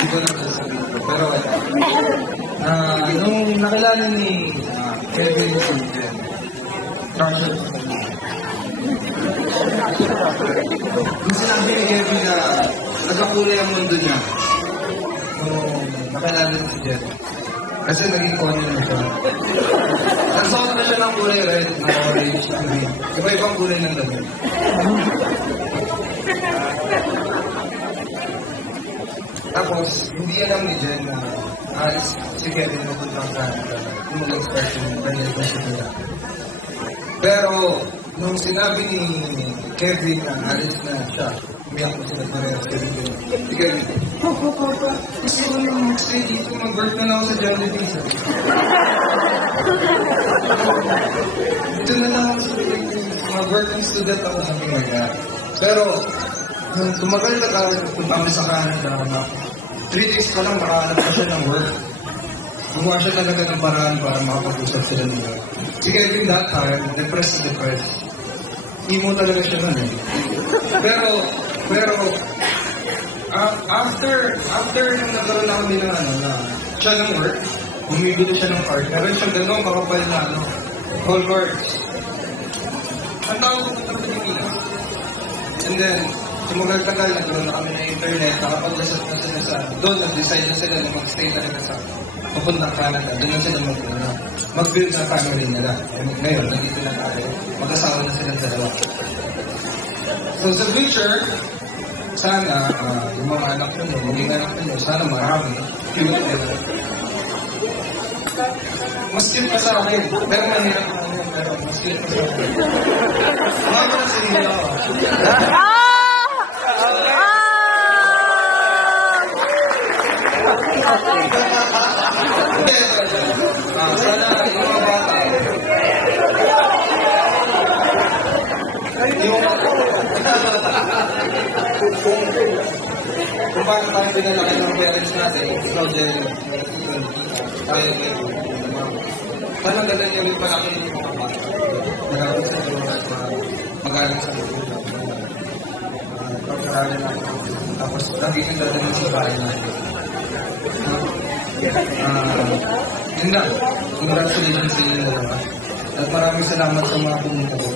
Hindi ko na sasabihin ko. Pero, nung nakilala ni Kevin Sultan, Trumpet, nung sinabi ni Kevin na nagkakulay ang mundo niya, nung nakilala niya si Jen, kasi naging konyo na siya. Nagsuot na siya ng kulay red, na orange, green. Iba-ibang kulay ng damit. Tapos, hindi alam ni Jen na alis si Kevin na puntang Canada. Yung mag-start yung kanyang konsyutura. Pero, nung sinabi ni Kevin na alis na siya, umiyak mo sila parehas Kevin. Si Kevin, gusto ko nang mag-stay dito, mag-work na lang ako sa Jollibee. Dito na lang ako sa Philippines, mag-working student ako sa Pinaga. Pero, nung tumagal na kami, punta kami sa Canada, 3 days pa lang makahanap pa siya ng work. Gumawa siya talaga ng paraan para makapag-usap sila nila. Si Kevin that time, depressed. Emo talaga siya nun eh. Pero, after nung nagkaroon na kami ng na siya ng work, bumibili siya ng card. Meron siyang gano'ng makapal na call cards. Ang tawag ko ng Pilipinas. And then, tumagal-tagal, nagkaroon na kami ng internet, nakapag-lasat na sila sa doon, nag-decide na sila na mag-stay talaga sa papuntang Canada. Doon na sila mag-build na family nila. Ngayon, nandito na tayo. Mag-asawa na sila dalawa. So sa future, sana yung mga anak nyo, maging anak nyo, sana marami. Cute nila. Mas cute pa sa akin. Pero mahirap na yun, pero mas cute pa sa akin. Mga ko na sinila ko. Sana yung mga bata, kung paano tayo pinalaki ng parents natin, ikaw dyan, tayo kayo, sana ganda niyo rin palaki yung mga bata. Maraming sa iyo at magaling sa iyo. Pagkarali natin. Tapos lagi kang dadalhin sa bahay natin. Yun lang. Congratulations sa inyo dalawa. At maraming salamat sa mga pumunta ko.